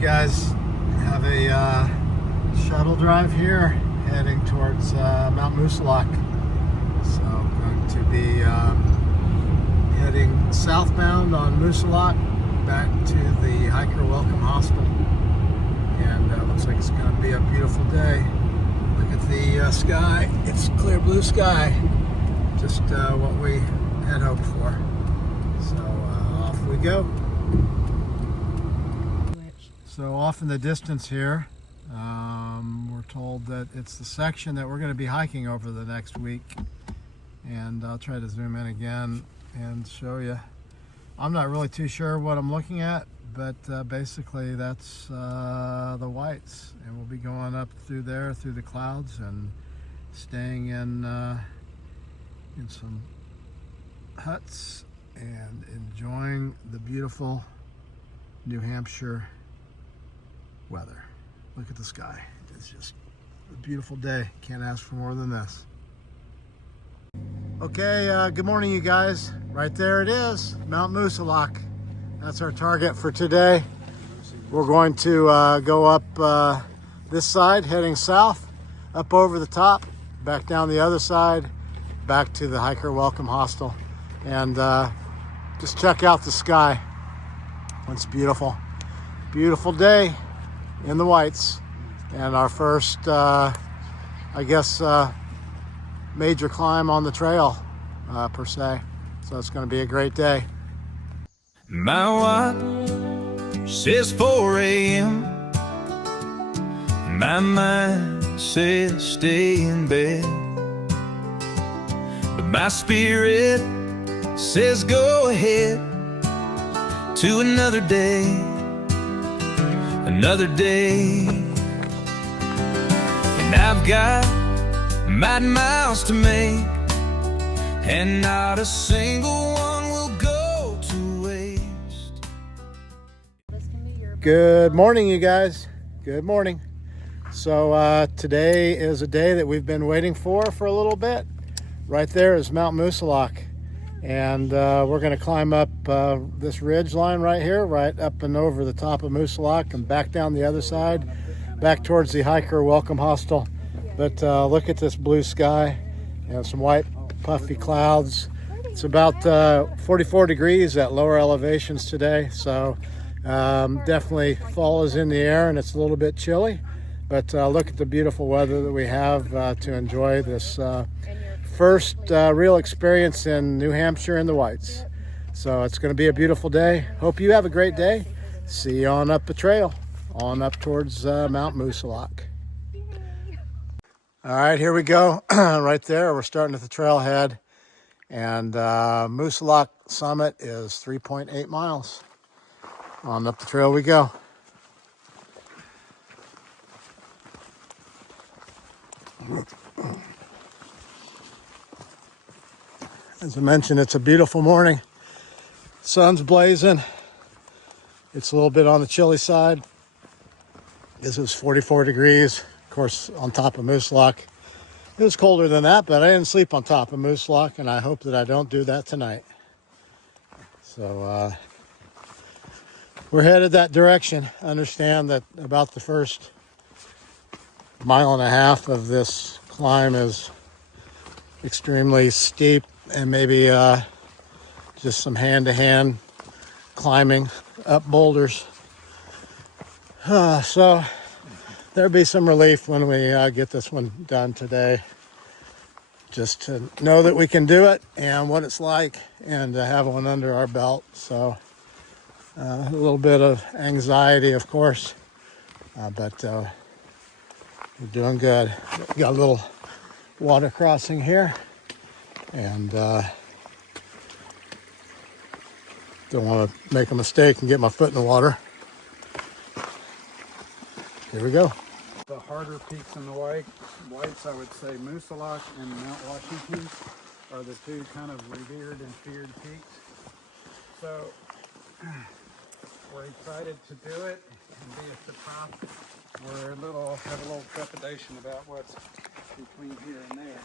guys have a shuttle drive here heading towards Mount Moosilauke. So I'm going to be heading southbound on Moosilauke back to the Hiker Welcome Hostel. And looks like it's going to be a beautiful day. Look at the sky. It's clear blue sky. Just what we had hoped for. So off we go. So off in the distance here, we're told that it's the section that we're going to be hiking over the next week. And I'll try to zoom in again and show you. I'm not really too sure what I'm looking at, but basically that's the whites. And we'll be going up through there, through the clouds, and staying in some huts and enjoying the beautiful New Hampshire weather. Look at the sky. It's just a beautiful day. Can't ask for more than this. Okay, good morning, you guys. Right there it is, Mount Moosilauke. That's our target for today. We're going to go up this side, heading south, up over the top, back down the other side, back to the Hiker Welcome Hostel, and just check out the sky. It's beautiful. Beautiful day in the whites, and our first major climb on the trail per se, so it's going to be a great day. My watch says 4 a.m. My mind says stay in bed, but my spirit says go ahead to another day, another day. And I've got mighty miles to make, and not a single one will go to waste. Good morning, you guys. Good morning. So today is a day that we've been waiting for a little bit. Right there is Mount Moosilauke, and we're going to climb up this ridge line right here, right up and over the top of Moosilauke, and back down the other side, back towards the Hiker Welcome Hostel. But look at this blue sky and some white puffy clouds. It's about 44 degrees at lower elevations today, so definitely fall is in the air and it's a little bit chilly. But look at the beautiful weather that we have to enjoy this first real experience in New Hampshire in the whites. So it's going to be a beautiful day. Hope you have a great day. See you on up the trail, on up towards Mount Moosilauke. All right, here we go. Right there, we're starting at the trailhead, and Moosilauke summit is 3.8 miles. On up the trail we go. As I mentioned, it's a beautiful morning. Sun's blazing. It's a little bit on the chilly side. This is 44 degrees. Of course, on top of Moosilauke. It was colder than that, but I didn't sleep on top of Moosilauke, and I hope that I don't do that tonight. So we're headed that direction. Understand that about the first mile and a half of this climb is extremely steep, and maybe just some hand-to-hand climbing up boulders. So there'll be some relief when we get this one done today. Just to know that we can do it and what it's like, and to have one under our belt. So a little bit of anxiety, of course, but we're doing good. Got a little water crossing here, and don't want to make a mistake and get my foot in the water. Here we go. The harder peaks in the whites, I would say Moosilauke and Mount Washington are the two kind of revered and feared peaks. So we're excited to do it and be at the top. We're have a little trepidation about what's between here and there.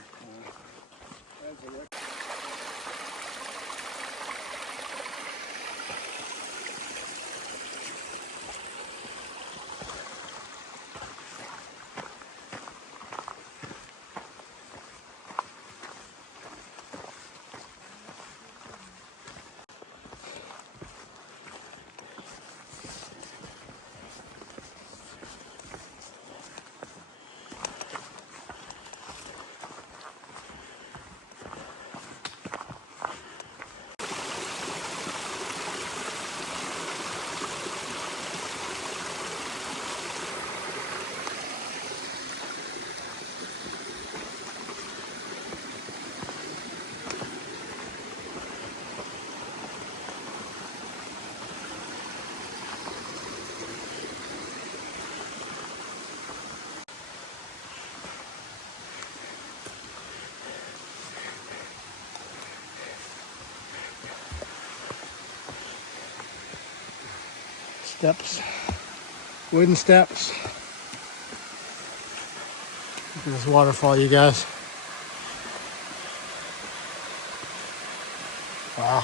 Steps, wooden steps. Look at this waterfall, you guys. Wow.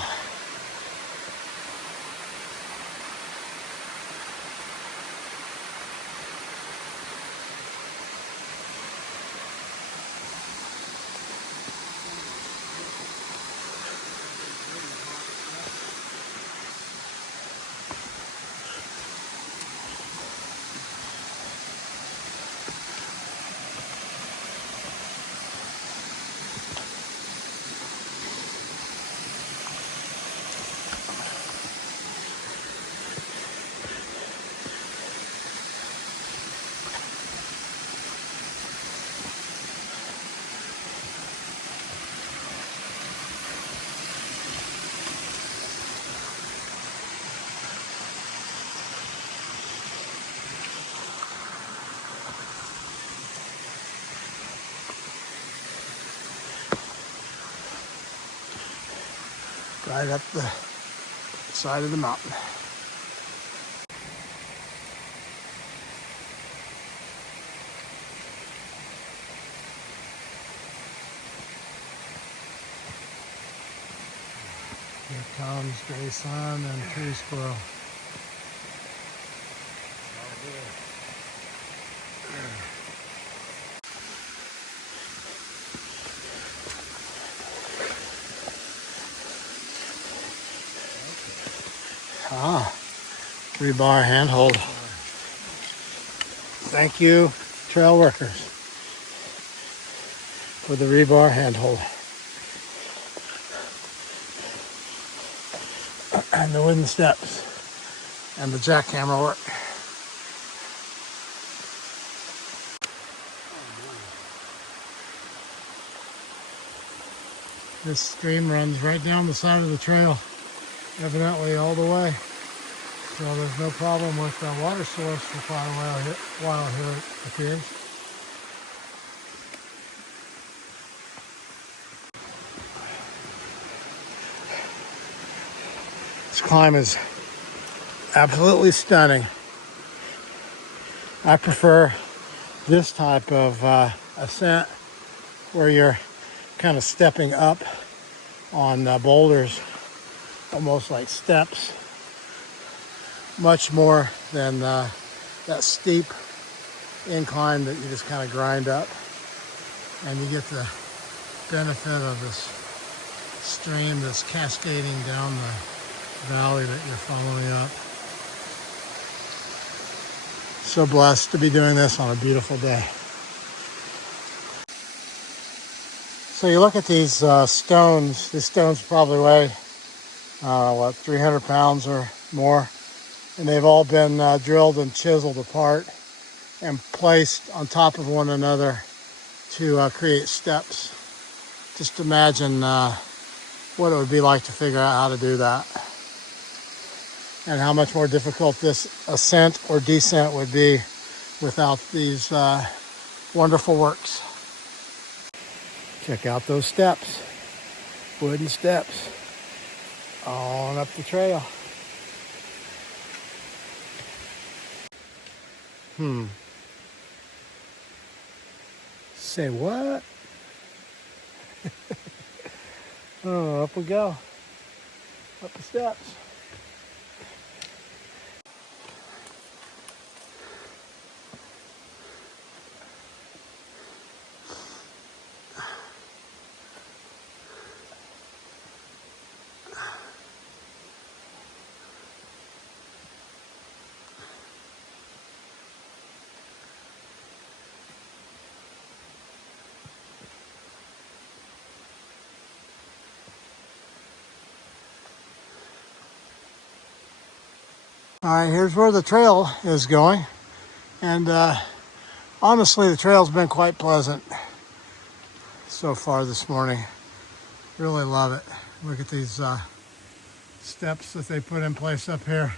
Right up the side of the mountain. Here comes gray sun and tree squirrel. Ah, rebar handhold. Thank you, trail workers, for the rebar handhold. And the wooden steps and the jackhammer work. This stream runs right down the side of the trail, evidently all the way. So there's no problem with the water source for quite a while here, it appears. This climb is absolutely stunning. I prefer this type of ascent where you're kind of stepping up on boulders, almost like steps, much more than that steep incline that you just kind of grind up, and you get the benefit of this stream that's cascading down the valley that you're following up. So blessed to be doing this on a beautiful day. So you look at these stones. These stones probably weigh, 300 pounds or more. And they've all been drilled and chiseled apart and placed on top of one another to create steps. Just imagine what it would be like to figure out how to do that, and how much more difficult this ascent or descent would be without these wonderful works. Check out those steps, wooden steps, on up the trail. Say what? Oh, up we go. Up the steps. All right, here's where the trail is going. And honestly, the trail's been quite pleasant so far this morning. Really love it. Look at these steps that they put in place up here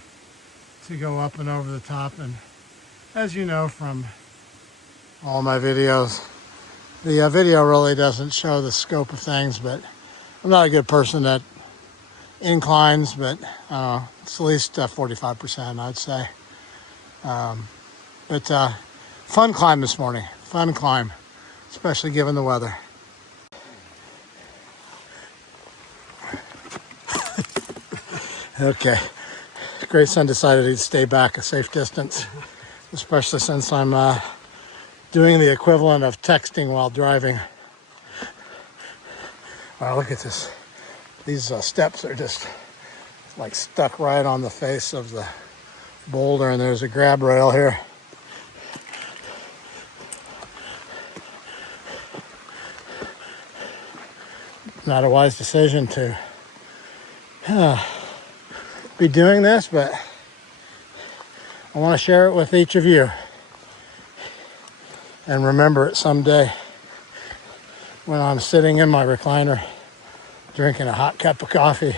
to go up and over the top. And as you know from all my videos, the video really doesn't show the scope of things, but I'm not a good person at inclines, but it's at least 45%, I'd say. But fun climb this morning. Fun climb, especially given the weather. Okay. Grayson decided he'd stay back a safe distance, especially since I'm doing the equivalent of texting while driving. Wow, look at this. These steps are just like stuck right on the face of the boulder, and there's a grab rail here. Not a wise decision to be doing this, but I want to share it with each of you and remember it someday when I'm sitting in my recliner drinking a hot cup of coffee.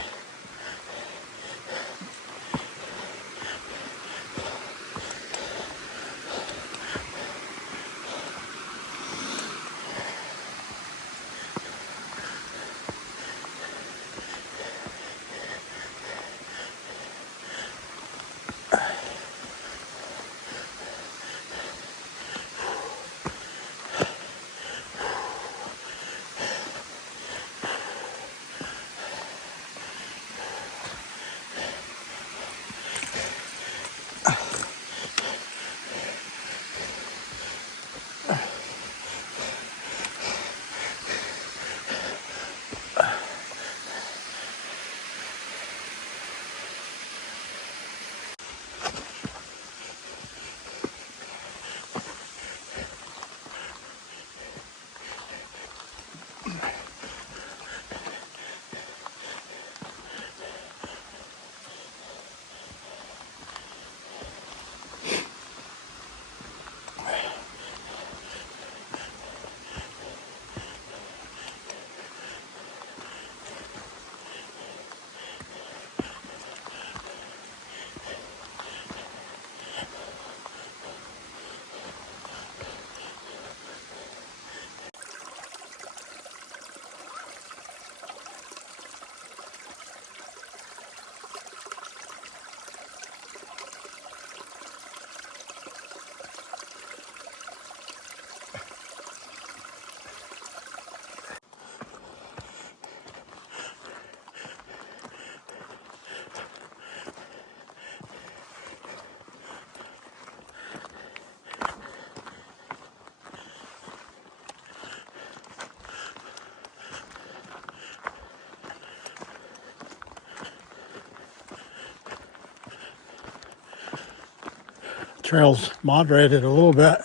Trail's moderated a little bit,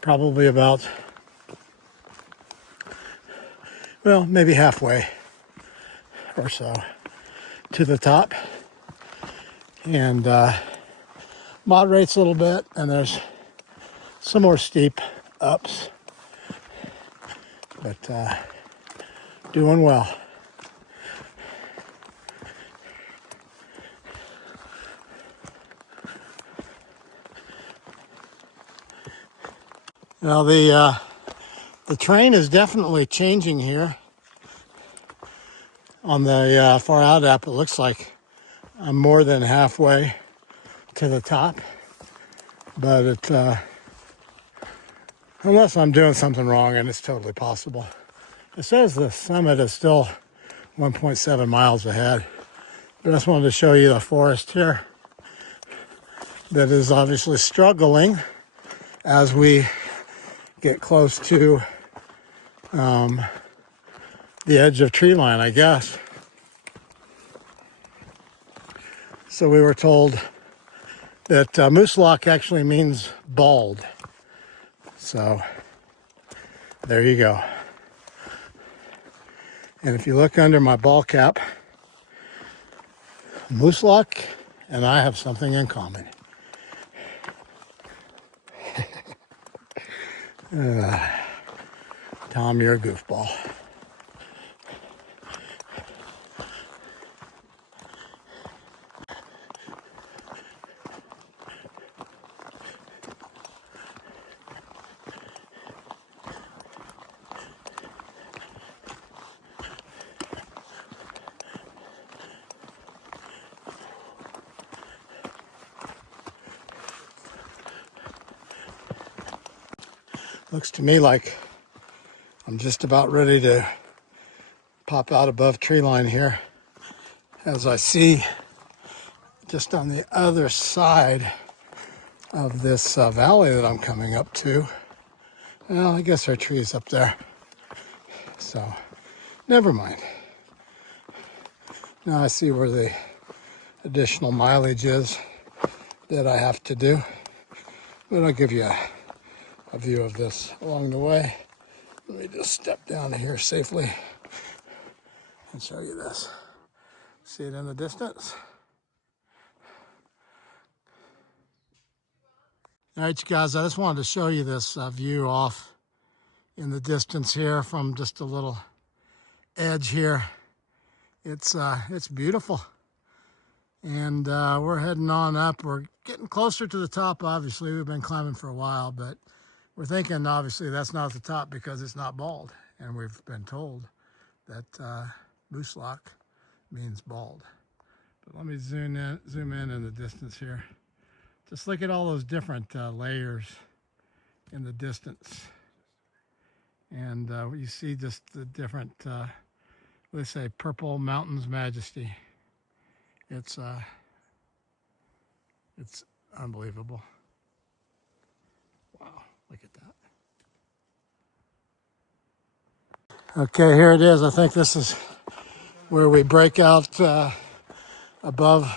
probably about, well, maybe halfway or so to the top, and moderates a little bit, and there's some more steep ups, but doing well. Now the terrain is definitely changing here. On the far out app, it looks like I'm more than halfway to the top, but it unless I'm doing something wrong, and it's totally possible. It says the summit is still 1.7 miles ahead, but I just wanted to show you the forest here that is obviously struggling as we get close to the edge of tree line, I guess. So we were told that Moosilauke actually means bald. So there you go. And if you look under my ball cap, Moosilauke and I have something in common. Tom, you're a goofball. Looks to me like I'm just about ready to pop out above tree line here, as I see just on the other side of this valley that I'm coming up to. Well, I guess there are trees up there, so never mind. Now I see where the additional mileage is that I have to do, but I'll give you a view of this along the way. Let me just step down here safely and show you this. See it in the distance? All right, you guys, I just wanted to show you this view off in the distance here from just a little edge here. It's beautiful. And we're heading on up. We're getting closer to the top, obviously. We've been climbing for a while, but we're thinking, obviously, that's not the top because it's not bald. And we've been told that Moosilauke means bald. But let me zoom in the distance here. Just look at all those different layers in the distance. And you see just the different, let's say, Purple Mountains Majesty. It's unbelievable. Wow, look at that. Okay, here it is. I think this is where we break out above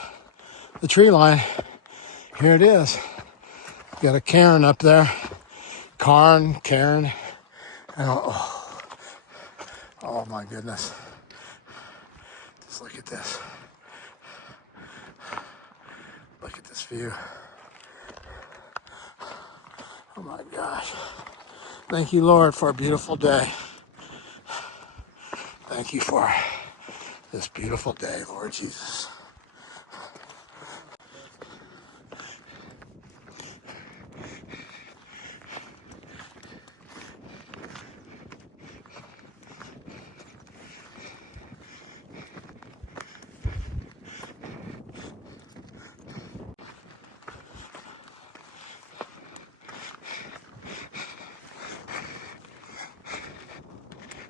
the tree line. Here it is. Got a cairn up there. Cairn. Oh my goodness. Just look at this. Look at this view. Oh my gosh. Thank you, Lord, for a beautiful day. Thank you for this beautiful day, Lord Jesus.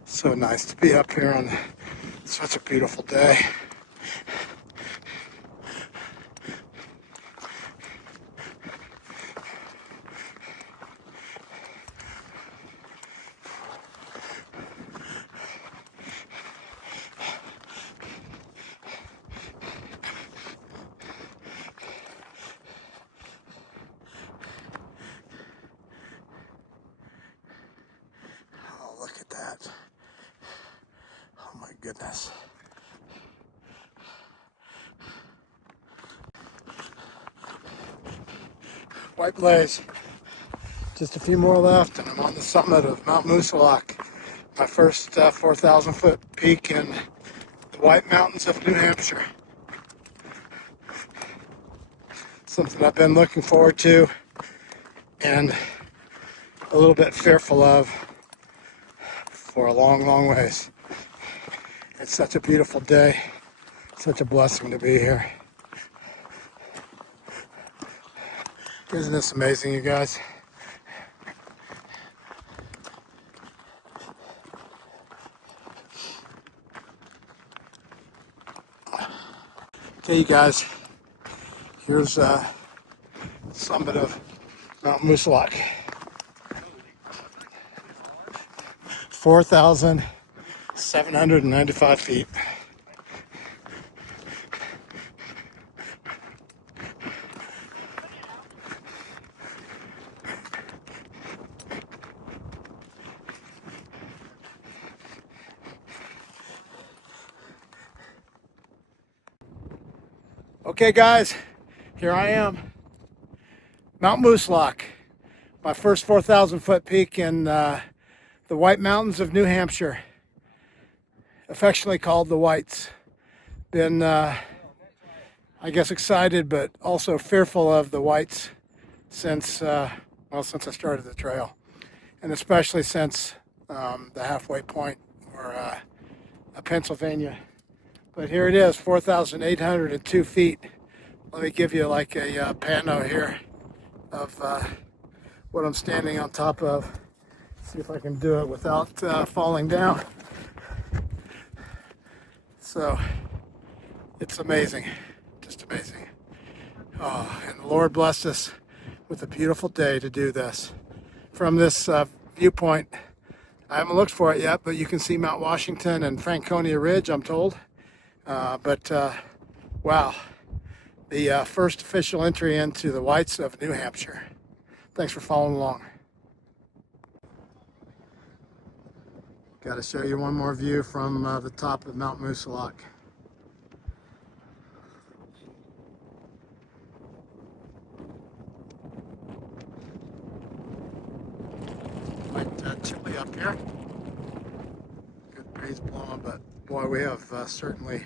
So nice to be up here on such a beautiful day. Oh, look at that. Oh my goodness. White blaze. Just a few more left and I'm on the summit of Mount Moosilauke, my first 4,000 foot peak in the White Mountains of New Hampshire. Something I've been looking forward to and a little bit fearful of for a long ways. It's such a beautiful day, such a blessing to be here. Isn't this amazing, you guys? Okay, you guys, here's the summit of Mount Moosilauke. 4,795 feet. Okay, guys, here I am, Mount Moosilauke, my first 4,000 foot peak in the White Mountains of New Hampshire, affectionately called the Whites. Been, I guess, excited, but also fearful of the Whites since I started the trail, and especially since the halfway point, or Pennsylvania. But here it is, 4,802 feet. Let me give you like a pano here of what I'm standing on top of. See if I can do it without falling down. So it's amazing, just amazing. Oh, and the Lord blessed us with a beautiful day to do this. From this viewpoint, I haven't looked for it yet, but you can see Mount Washington and Franconia Ridge, I'm told. Wow, the first official entry into the Whites of New Hampshire. Thanks for following along. Got to show you one more view from the top of Mount Moosilauke. Quite chilly up here. Good breeze blowing, but boy, we have certainly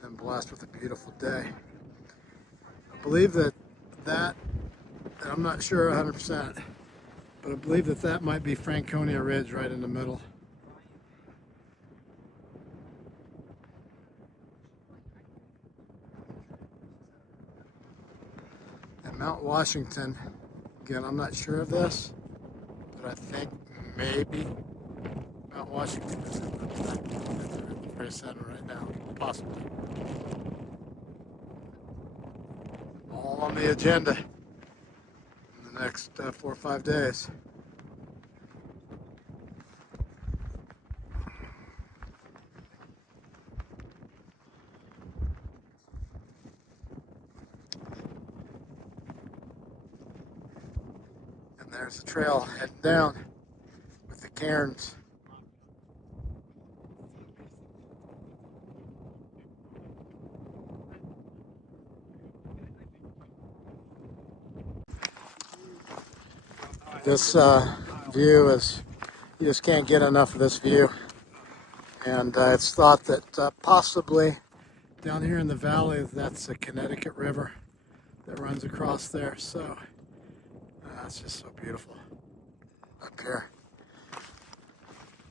been blessed with a beautiful day. I believe that, and I'm not sure 100%, but I believe that might be Franconia Ridge right in the middle. And Mount Washington, again, I'm not sure of this, but I think maybe Mount Washington is in the very center right now, possibly. All on the agenda in the next 4 or 5 days. And there's the trail heading down with the cairns. This view is, you just can't get enough of this view. And it's thought that possibly down here in the valley, that's the Connecticut River that runs across there. So it's just so beautiful up here.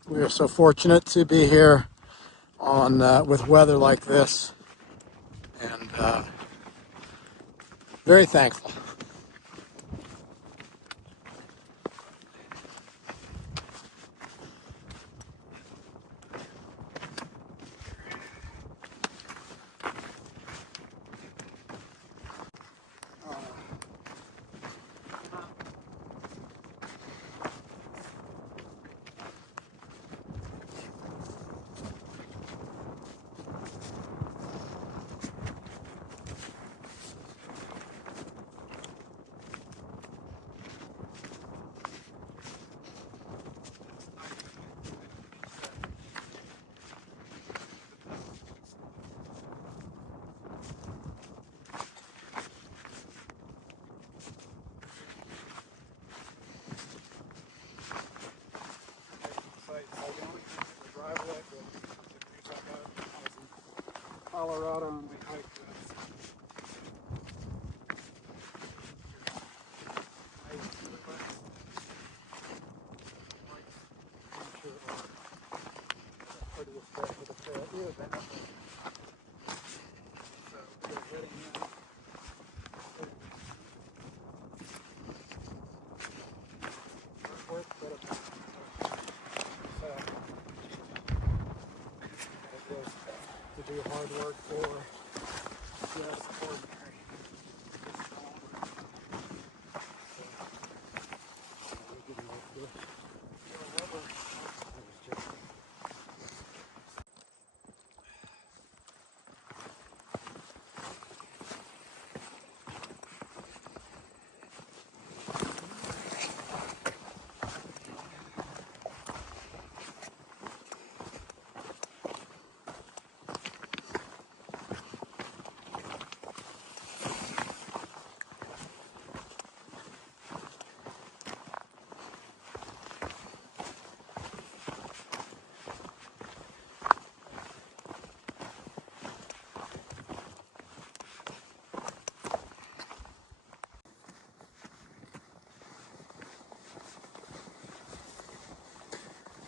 We are so fortunate to be here on with weather like this, and very thankful. Colorado, and we hiked this. To do hard work for just ordinary.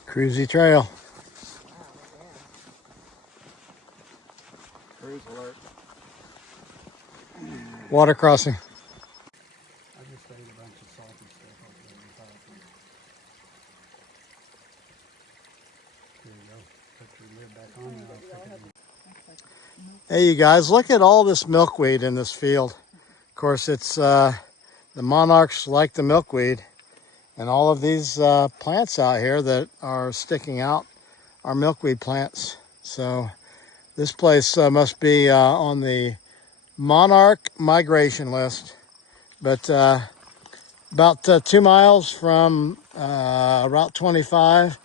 Cruisy trail. Cruise alert. Water crossing. I just ate a bunch of salty stuff up there. There you go. Put your lid back on and I'll stick it in. Hey, you guys, look at all this milkweed in this field. Of course, it's the monarchs like the milkweed, and all of these plants out here that are sticking out are milkweed plants. So this place must be on the monarch migration list. But about 2 miles from Route 25,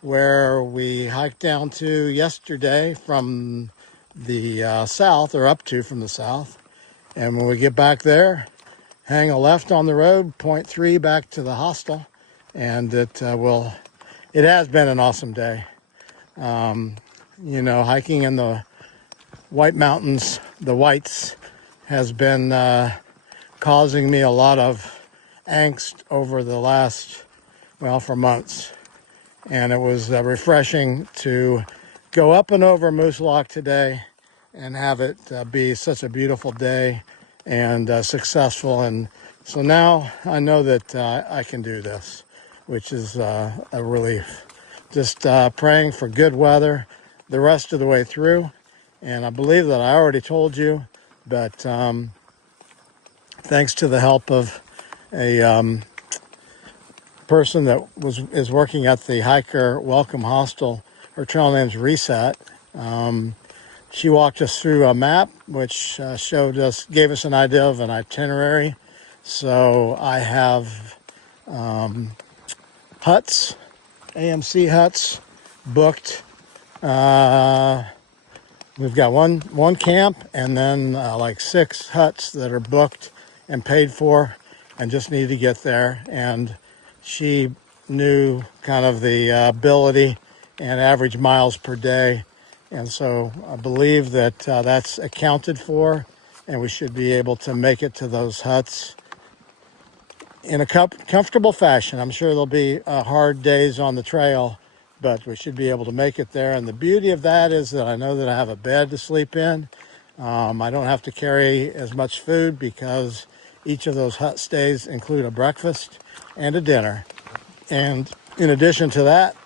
where we hiked down to yesterday from the south, or up to from the south. And when we get back there, hang a left on the road, 0.3 back to the hostel, and it has been an awesome day. You know, hiking in the White Mountains, the Whites, has been causing me a lot of angst over the last, well, for months. And it was refreshing to go up and over Moosilauke today and have it be such a beautiful day and successful. And so now I know that I can do this, which is a relief. Just praying for good weather the rest of the way through. And I believe that I already told you, but thanks to the help of a person that is working at the Hiker Welcome Hostel, her trail name's Reset. She walked us through a map, which gave us an idea of an itinerary. So I have huts, AMC huts, booked. We've got one camp, and then like 6 huts that are booked and paid for, and just need to get there. And she knew kind of the ability and average miles per day. And so I believe that that's accounted for, and we should be able to make it to those huts in a comfortable fashion. I'm sure there'll be hard days on the trail, but we should be able to make it there. And the beauty of that is that I know that I have a bed to sleep in. I don't have to carry as much food because each of those hut stays include a breakfast and a dinner. And in addition to that,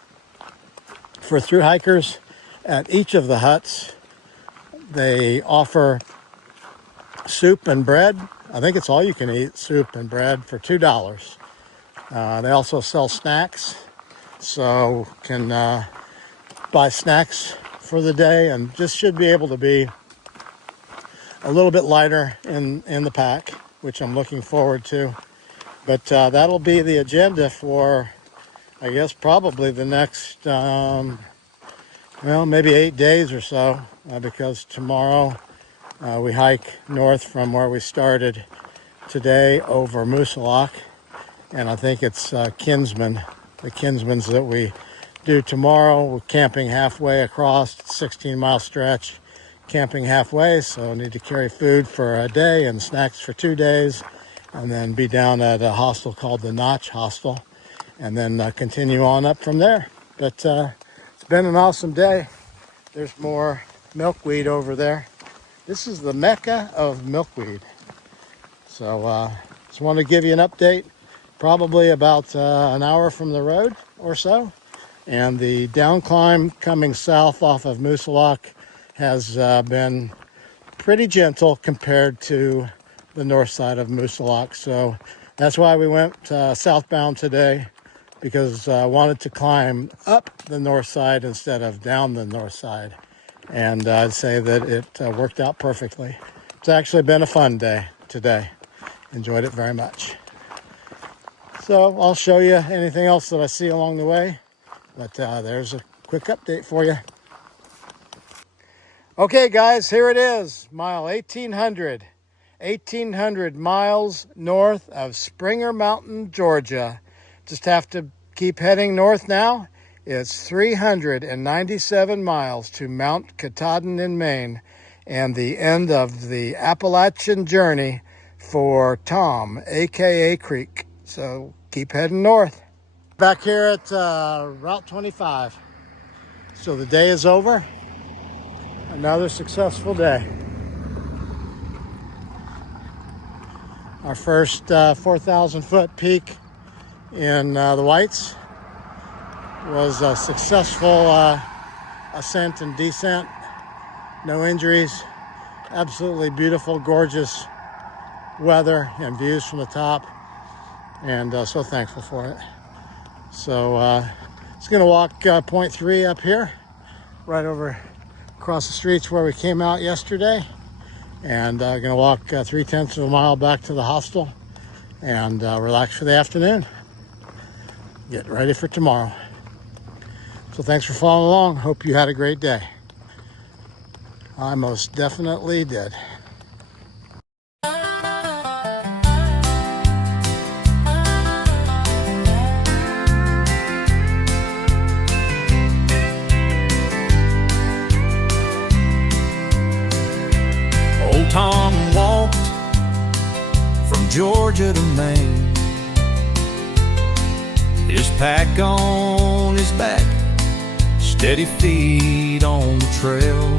for thru hikers, at each of the huts, they offer soup and bread. I think it's all you can eat, soup and bread, for $2. They also sell snacks, so can buy snacks for the day, and just should be able to be a little bit lighter in the pack, which I'm looking forward to. But that'll be the agenda for, I guess, probably the next, maybe 8 days or so, because tomorrow we hike north from where we started today over Moosilauke, and I think it's the Kinsman's that we do tomorrow. We're camping halfway across, 16-mile stretch, camping halfway, so need to carry food for a day and snacks for 2 days, and then be down at a hostel called the Notch Hostel, and then continue on up from there. But it's been an awesome day. There's more milkweed over there. This is the mecca of milkweed. So just want to give you an update, probably about an hour from the road or so. And the down climb coming south off of Moosilauke has been pretty gentle compared to the north side of Moosilauke. So that's why we went southbound today, because I wanted to climb up the north side instead of down the north side. And I'd say that it worked out perfectly. It's actually been a fun day today. Enjoyed it very much. So I'll show you anything else that I see along the way. But there's a quick update for you. Okay, guys, here it is, mile 1800. 1,800 miles north of Springer Mountain, Georgia. Just have to keep heading north now. It's 397 miles to Mount Katahdin in Maine, and the end of the Appalachian journey for Tom, aka Creek. So keep heading north. Back here at Route 25. So the day is over. Another successful day. Our first 4,000 foot peak in the Whites. was a successful ascent and descent. No injuries. Absolutely beautiful, gorgeous weather and views from the top. And so thankful for it. So it's going to walk point 3 up here, right over across the streets where we came out yesterday. And going to walk 3/10 of a mile back to the hostel and relax for the afternoon. Get ready for tomorrow. So thanks for following along. Hope you had a great day. I most definitely did. Old Tom walked from Georgia to Maine, his pack on his back, steady feet on the trail.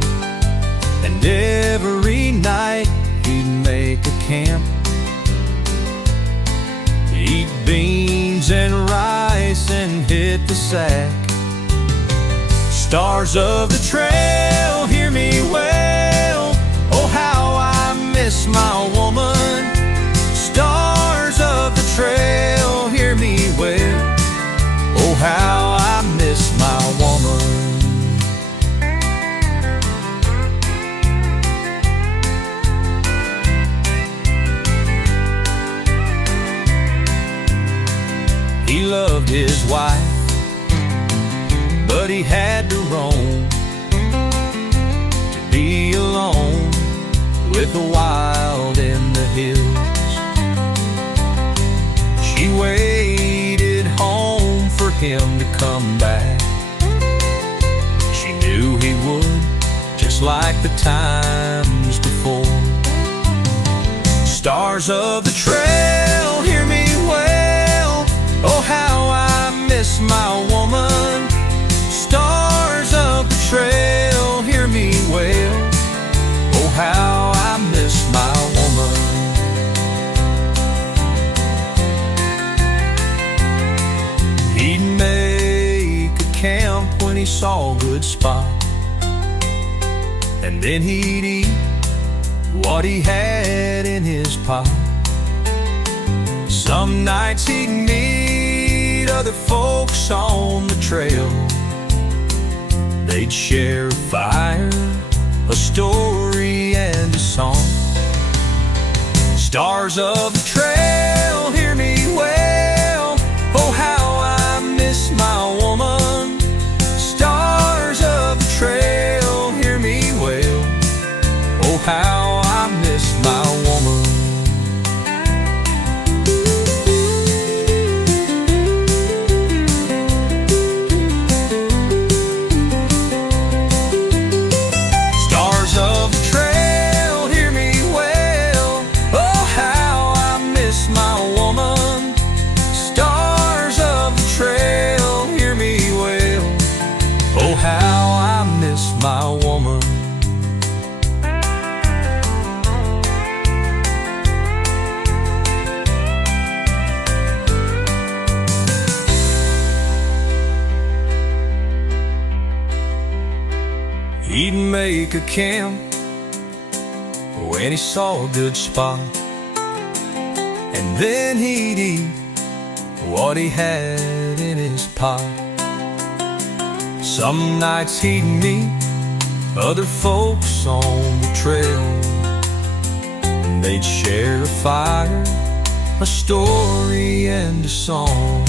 And every night he'd make a camp, eat beans and rice and hit the sack. Stars of the trail, hear me wail, oh how I miss my woman. Stars of the trail, hear me wail, oh how I miss my woman. He loved his wife, but he had to roam, to be alone with the wild in the hills. She waited home for him to come back. She knew he would, just like the times before. Stars of the trail, hear me wail, oh how I miss my woman. Stars of the trail, hear me wail, oh how I miss my woman. He'd make a camp when he saw a good spot, and then he'd eat what he had in his pot. Some nights he'd meet other folks on the trail. They'd share a fire, a story and a song. Stars of the trail, hear me wail, oh how I miss my woman. Stars of the trail, hear me wail, oh how I miss my woman. My woman. He'd make a camp when he saw a good spot, and then he'd eat what he had in his pot. Some nights he'd meet other folks on the trail, and they'd share a fire, a story and a song.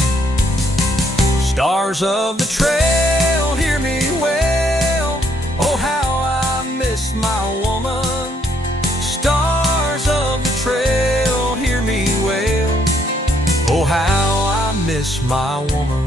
Stars of the trail, hear me wail, oh how I miss my woman. Stars of the trail, hear me wail, oh how I miss my woman.